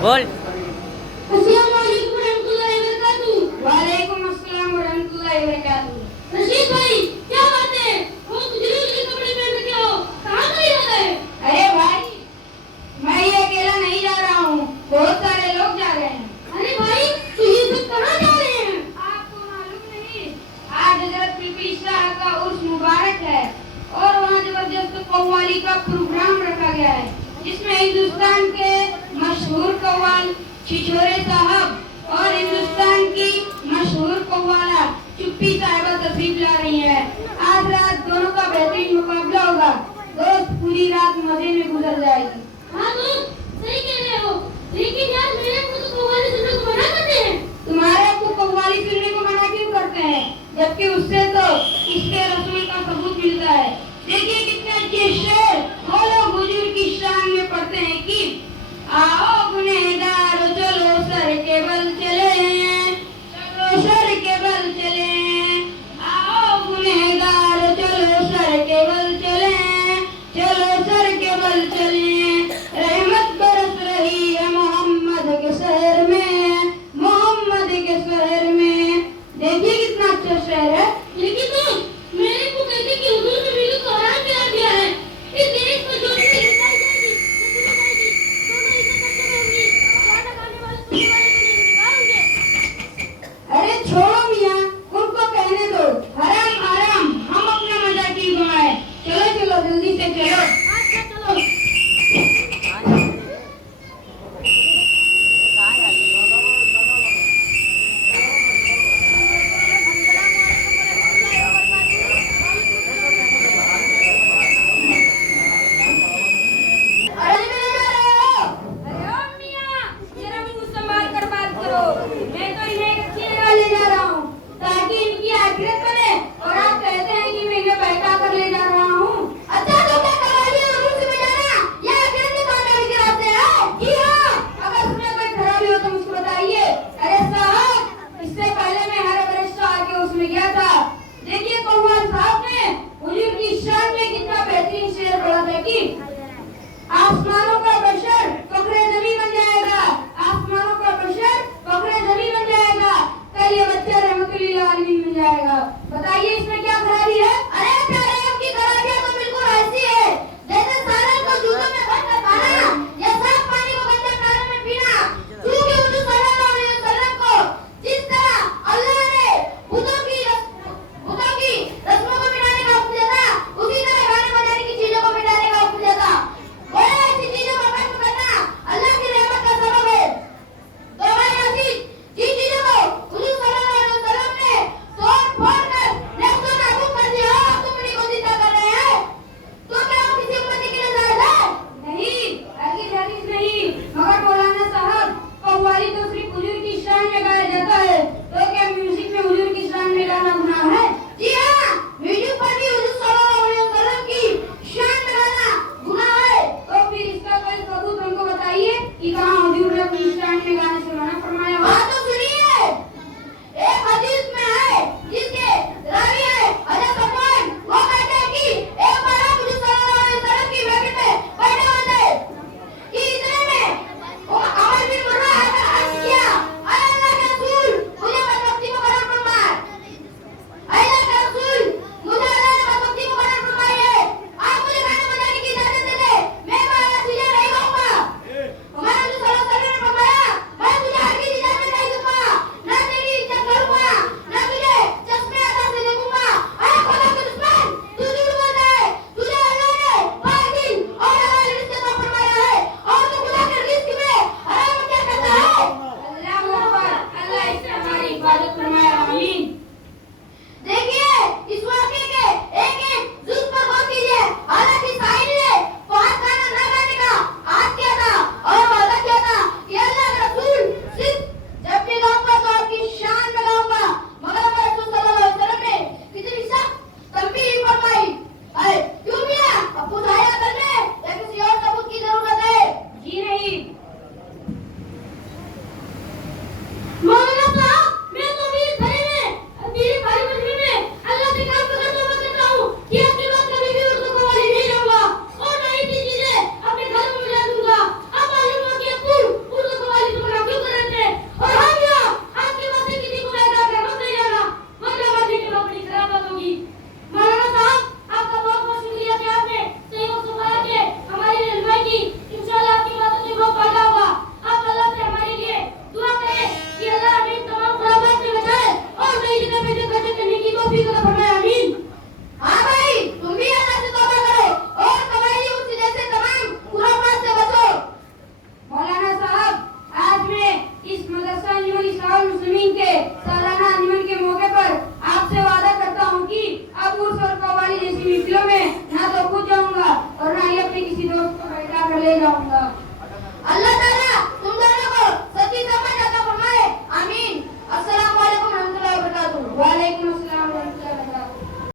बोल। अस्सलाम वालेकुम रहमतुल्लाहि व बरकातुहू। वालेकुम अस्सलाम व रहमतुल्लाहि व बरकातुहू। रशीद भाई क्या बात है, वो जुलूस के कपड़े पहन के हो, कहाँ गए हो गए? अरे भाई मैं ये अकेला नहीं जा रहा हूँ, बहुत सारे लोग जा रहे हैं। अरे भाई तो ये सब कहाँ जा रहे हैं? आपको मालूम नहीं, आज हजरत बीबी शाह का उर्स मुबारक है और वहाँ जबरदस्त कव्वाली का प्रोग्राम रखा गया है, जिसमें हिंदुस्तान के मशहूर कव्वाल छिछोरे साहब और हिंदुस्तान की मशहूर कव्वाला चुप्पी साहिबा तशरीफ ला रही है। आज रात दोनों का बेहतरीन मुकाबला होगा, दोस्त पूरी रात मजे में गुजर जाएगी। हाँ दोस्त सही कह रहे हो, लेकिन यार मेरे को तो कव्वाली सुनने को मना करते हैं। तुम्हारे को कव्वाली सुनने को मना क्यों करते हैं, जबकि उससे तो इसके रसूल का सबूत मिलता है। देखिए कितने अच्छे शेर वो लोग हुजूर की शान में पढ़ते हैं कि आओ गुनहगार चलो सर के बल चले, चलो सर के बल चले, आओ गुनहगार चलो सर के बल चले, चलो सर के बल चले, रहमत बरस जाऊंगा।